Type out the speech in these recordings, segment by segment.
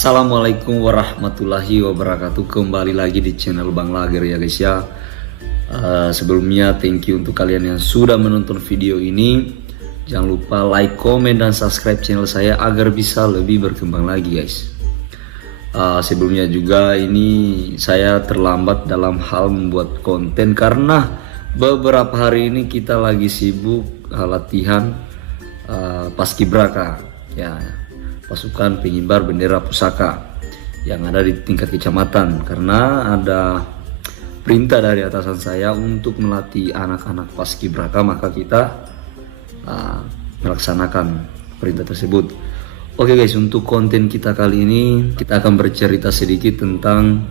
Assalamualaikum warahmatullahi wabarakatuh. Kembali lagi di channel Bang Lager ya guys ya. Sebelumnya thank you untuk kalian yang sudah menonton video ini. Jangan lupa like, komen, dan subscribe channel saya agar bisa lebih berkembang lagi guys. Sebelumnya juga ini saya terlambat dalam hal membuat konten karena beberapa hari ini kita lagi sibuk latihan Paskibraka ya, pasukan pengibar bendera pusaka yang ada di tingkat kecamatan, karena ada perintah dari atasan saya untuk melatih anak-anak Paskibraka, maka kita melaksanakan perintah tersebut. Oke guys, untuk konten kita kali ini kita akan bercerita sedikit tentang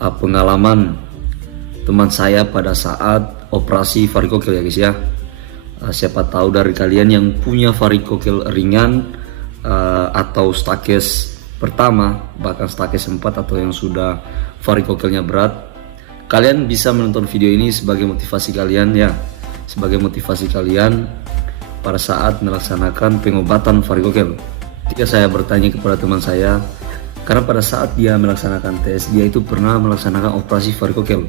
pengalaman teman saya pada saat operasi varikokel ya guys ya. Siapa tahu dari kalian yang punya varikokel ringan atau stakes pertama, bahkan stakes 4, atau yang sudah varikokelnya berat, kalian bisa menonton video ini sebagai motivasi kalian ya, sebagai motivasi kalian pada saat melaksanakan pengobatan varikokel. Ketika saya bertanya kepada teman saya, karena pada saat dia melaksanakan tes, dia itu pernah melaksanakan operasi varikokel.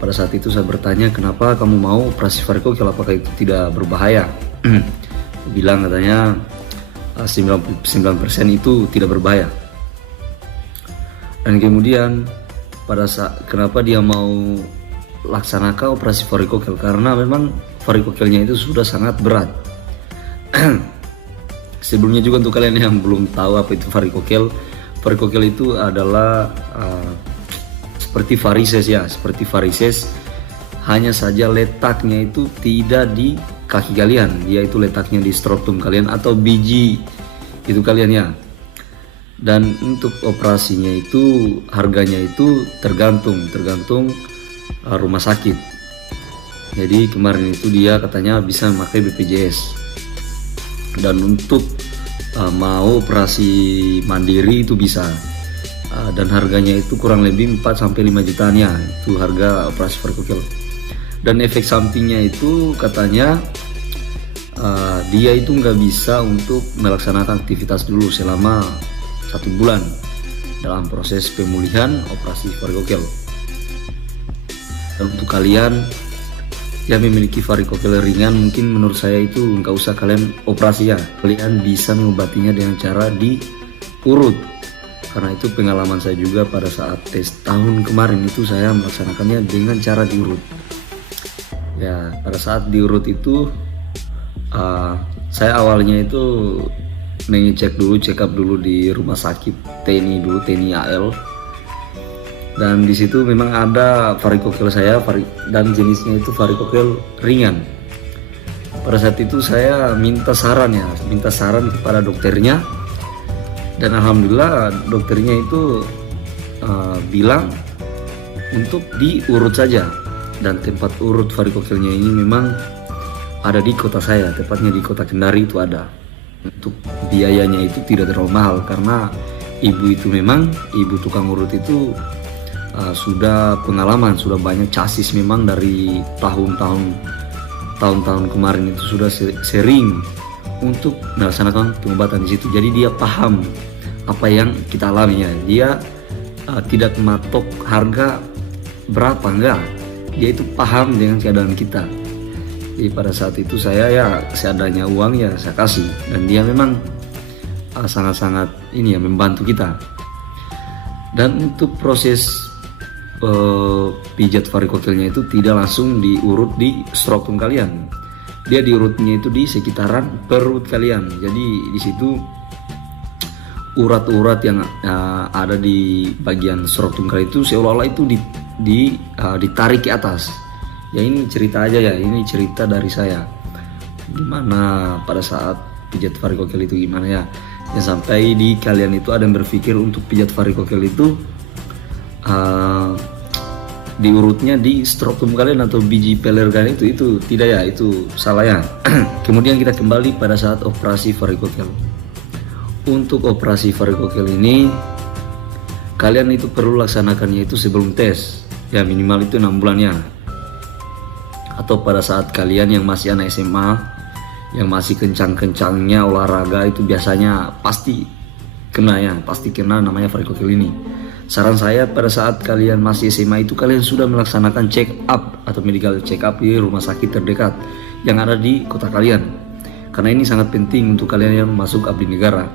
Pada saat itu saya bertanya, kenapa kamu mau operasi varikokel, apakah itu tidak berbahaya? Bilang katanya 99% itu tidak berbahaya. Dan kemudian pada saat kenapa dia mau laksanakan operasi varikokel, karena memang varikokelnya itu sudah sangat berat. Sebelumnya juga untuk kalian yang belum tahu apa itu varikokel, varikokel itu adalah seperti varises ya, seperti varises, hanya saja letaknya itu tidak di kaki kalian, dia itu letaknya di skrotum kalian atau biji itu kalian ya. Dan untuk operasinya itu harganya itu tergantung rumah sakit. Jadi kemarin itu dia katanya bisa memakai BPJS, dan untuk mau operasi mandiri itu bisa, dan harganya itu kurang lebih 4-5 jutaan ya, itu harga operasi varikokel. Dan efek sampingnya itu katanya dia itu nggak bisa untuk melaksanakan aktivitas dulu selama 1 bulan dalam proses pemulihan operasi varikokel. Dan untuk kalian yang memiliki varikokel ringan, mungkin menurut saya itu nggak usah kalian operasi ya, kalian bisa mengobatinya dengan cara diurut. Karena itu pengalaman saya juga pada saat tes tahun kemarin itu saya melaksanakannya dengan cara diurut. Ya, pada saat diurut itu saya awalnya itu mengecek dulu, check up dulu di rumah sakit TNI dulu, TNI AL. Dan di situ memang ada varikokel saya, dan jenisnya itu varikokel ringan. Pada saat itu saya minta saran kepada dokternya, dan alhamdulillah dokternya itu bilang untuk diurut saja. Dan tempat urut varikokelnya ini memang ada di kota saya, tepatnya di kota Kendari itu ada. Untuk biayanya itu tidak terlalu mahal, karena ibu tukang urut itu sudah pengalaman, sudah banyak casis memang dari tahun-tahun kemarin itu sudah sering untuk melaksanakan pengobatan di situ. Jadi dia paham apa yang kita alami ya. Dia tidak mematok harga berapa, enggak. Dia itu paham dengan keadaan kita. Jadi pada saat itu saya ya seadanya uang ya saya kasih, dan dia memang sangat-sangat ini ya membantu kita. Dan untuk proses pijat varikokelnya itu tidak langsung diurut di skrotum kalian, dia diurutnya itu di sekitaran perut kalian. Jadi di situ urat-urat yang ada di bagian skrotum kalian itu seolah-olah itu ditarik ke atas. Ya ini cerita aja ya, ini cerita dari saya gimana pada saat pijat varikokel itu gimana ya. Yang sampai di kalian itu ada yang berpikir untuk pijat varikokel itu diurutnya di skrotum kalian atau biji peler kalian, itu tidak ya, itu salah ya. Kemudian kita kembali pada saat operasi varikokel. Untuk operasi varikokel ini kalian itu perlu laksanakannya itu sebelum tes ya, minimal itu 6 bulan ya. Atau pada saat kalian yang masih anak SMA, yang masih kencang-kencangnya olahraga, itu biasanya pasti kena ya, pasti kena namanya varikokel ini. Saran saya pada saat kalian masih SMA itu kalian sudah melaksanakan check up atau medical check up di rumah sakit terdekat yang ada di kota kalian. Karena ini sangat penting untuk kalian yang masuk abdi negara,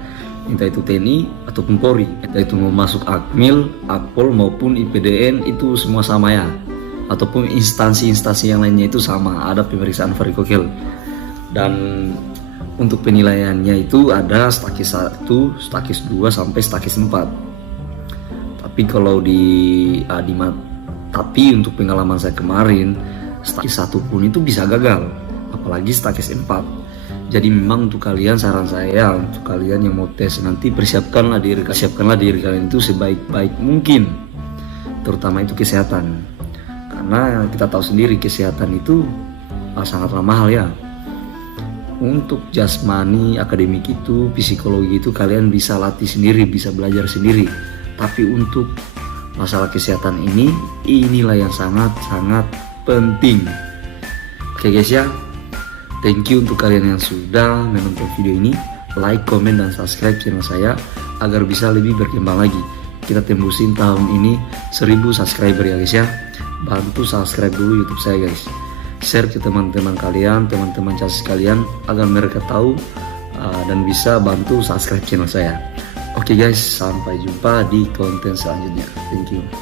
entah itu TNI ataupun Polri, entah itu mau masuk Akmil, Akpol maupun IPDN, itu semua sama ya. Ataupun instansi-instansi yang lainnya itu sama, ada pemeriksaan varikokel. Dan untuk penilaiannya itu ada stakis 1, stakis 2 sampai stakis 4. Tapi kalau tapi untuk pengalaman saya kemarin, stakis 1 pun itu bisa gagal, apalagi stakis 4. Jadi memang untuk kalian, saran saya untuk kalian yang mau tes nanti, siapkanlah diri kalian itu sebaik-baik mungkin, terutama itu kesehatan. Karena kita tahu sendiri kesehatan itu sangatlah mahal ya. Untuk jasmani, akademik itu, psikologi itu kalian bisa latih sendiri, bisa belajar sendiri. Tapi untuk masalah kesehatan inilah yang sangat-sangat penting. Oke guys ya, thank you untuk kalian yang sudah menonton video ini. Like, komen, dan subscribe channel saya agar bisa lebih berkembang lagi. Kita tembusin tahun ini 1000 subscriber ya guys ya. Bantu subscribe dulu YouTube saya guys. Share ke teman-teman kalian, teman-teman casis kalian, agar mereka tahu dan bisa bantu subscribe channel saya. Oke guys, sampai jumpa di konten selanjutnya. Thank you.